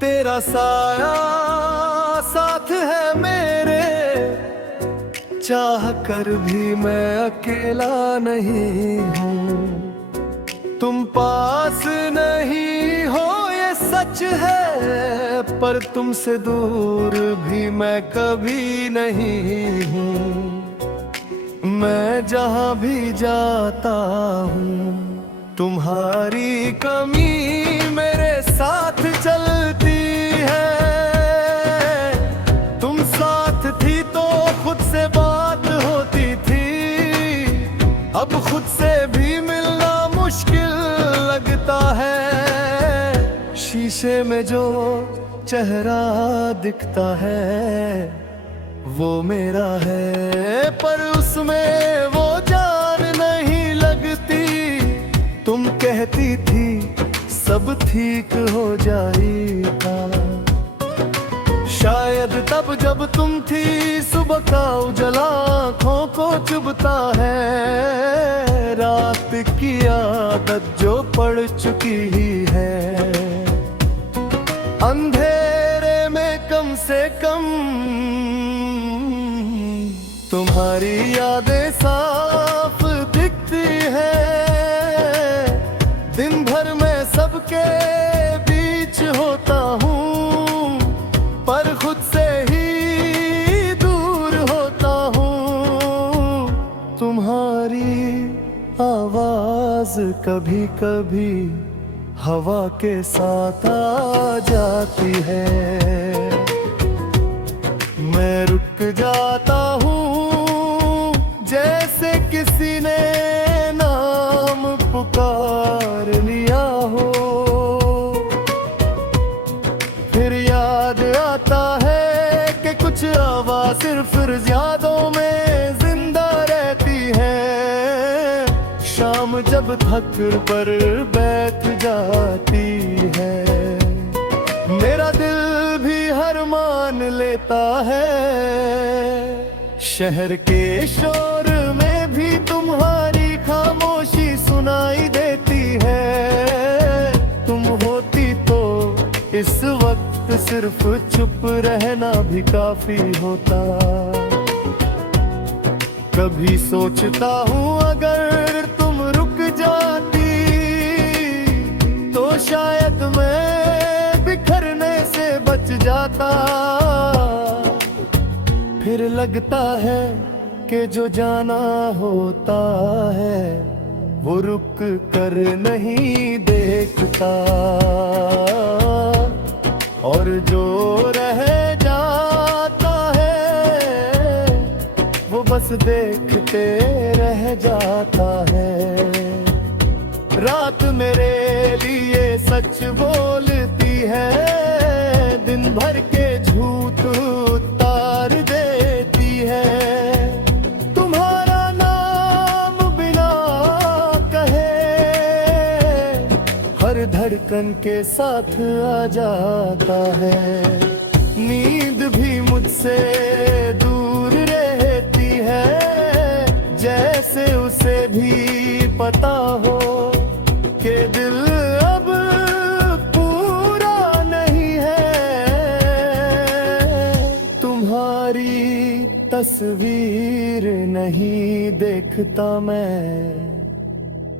तेरा साया साथ है मेरे, चाह कर भी मैं अकेला नहीं हूँ। तुम पास नहीं हो ये सच है, पर तुमसे दूर भी मैं कभी नहीं हूँ। मैं जहाँ भी जाता हूँ तुम्हारी कमी मेरे साथ चलती है। तुम साथ थी तो खुद से बात होती थी, अब खुद से भी मिलना मुश्किल लगता है। शीशे में जो चेहरा दिखता है वो मेरा है, पर उसमें वो जान नहीं लगती। तुम कहती थी सब ठीक हो जाएगा, शायद तब जब तुम थी सुबह का उजला आँखों को चुभता है। रात की आदत जो पड़ चुकी ही है, अंधेरे में कम से कम तुम्हारी यादें साफ दिखती है। दिन भर मैं सबके बीच होता हूँ, पर खुद से ही दूर होता हूँ। तुम्हारी आवाज कभी कभी हवा के साथ आ जाती है। मैं रुक जाता हूँ जैसे किसी ने नाम पुकार लिया हो। फिर याद आता है कि कुछ आवाज़ सिर्फ यादों में जिंदा रहती है। शाम जब थक कर बैठ जाती है, मेरा दिल भी हार मान लेता है। शहर के शोर में भी तुम्हारी खामोशी सुनाई देती है। तुम होती तो इस वक्त सिर्फ चुप रहना भी काफी होता। कभी सोचता हूँ अगर तुम रुक जाती तो शायद मैं बिखरने से बच जाता। फिर लगता है कि जो जाना होता है वो रुक कर नहीं देखता, और जो रह जाता है वो बस देखते रह जाता है। रात मेरे लिए सच बोलती है, दिन भर के झूठ उतार देती है। तुम्हारा नाम बिना कहे हर धड़कन के साथ आ जाता है। नींद भी मुझसे दूर रहती है, जैसे उसे भी पता हो कि दिल अब पूरा नहीं है। तुम्हारी तस्वीर नहीं देखता मैं,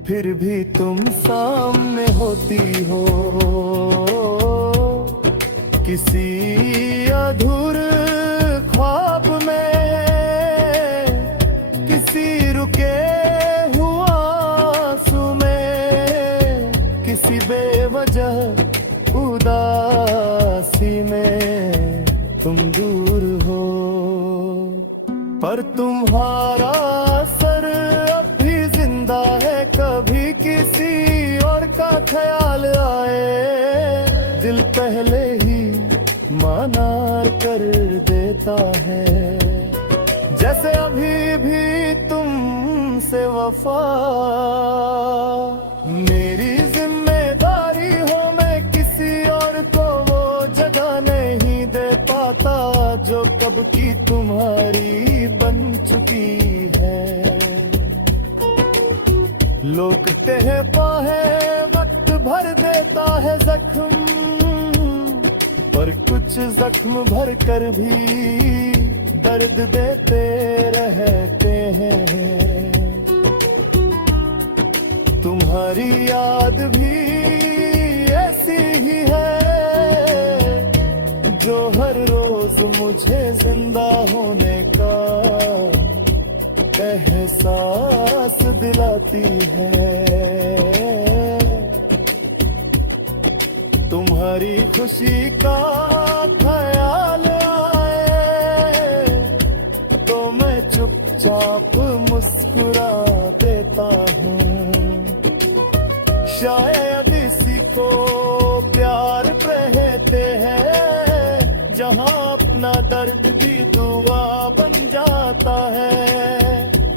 फिर भी तुम सामने होती हो। किसी अधूरे ख्वाब में, किसी रुके हुए आंसू में, किसी बेवजह उदासी में तुम दूर हो। पर तुम्हारा सर अब भी जिंदा है, कभी किसी और का ख्याल आए दिल पहले ही माना कर देता है। जैसे अभी भी तुमसे वफा मेरी जिम्मेदारी हो, मैं किसी और को वो जगह नहीं दे पाता जो कब की तुम्हारी बन चुकी है। लोग कह पाए वक्त भर देता है जख्म, पर कुछ जख्म भर कर भी दर्द देते रहते हैं। तुम्हारी याद भी ऐसी ही है जो हर रोज मुझे जिंदा होने का एहसास दिलाती है। तुम्हारी खुशी का ख्याल आए तो मैं चुपचाप मुस्कुरा देता हूँ। शायद इसी को प्यार कहते हैं, जहाँ अपना दर्द भी दुआ बन जाता है।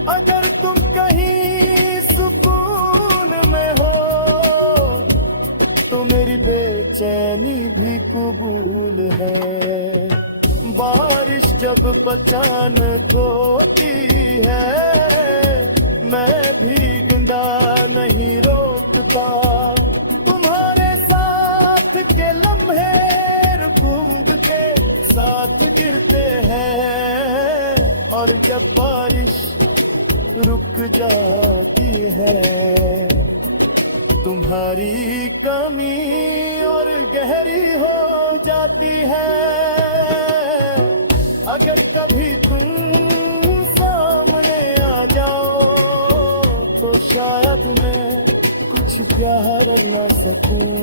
अगर तुम कहीं सुकून में हो तो मेरी बेचैनी भी कबूल है। बारिश जब अचानक होती है मैं भीगना नहीं रोकता। तुम्हारे साथ के लम्हे रुकूंद के साथ गिरते हैं, और जब बारिश रुक जाती है तुम्हारी कमी और गहरी हो जाती है। अगर कभी तुम सामने आ जाओ तो शायद मैं कुछ प्यार ना सकूं,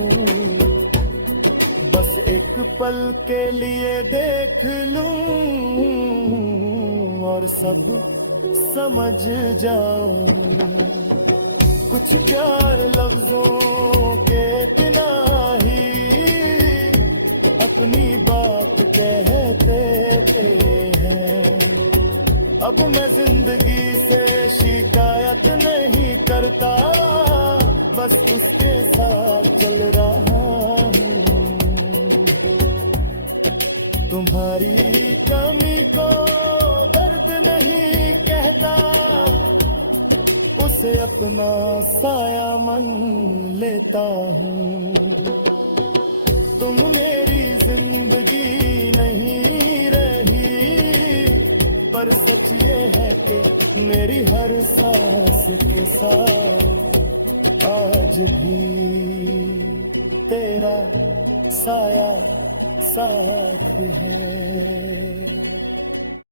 बस एक पल के लिए देख लूं और सब समझ जाऊं। कुछ प्यार लफ्जों के बिना ही अपनी बात कहते हैं। अब मैं जिंदगी से शिकायत नहीं करता, बस उसके साथ चल रहा हूँ। तुम्हारी कमी को दर्द नहीं कहता, उसे अपना साया मन लेता हूँ। तुम मेरी जिंदगी नहीं रही, पर सच ये है कि मेरी हर सांस के साथ आज भी तेरा साया साथ है।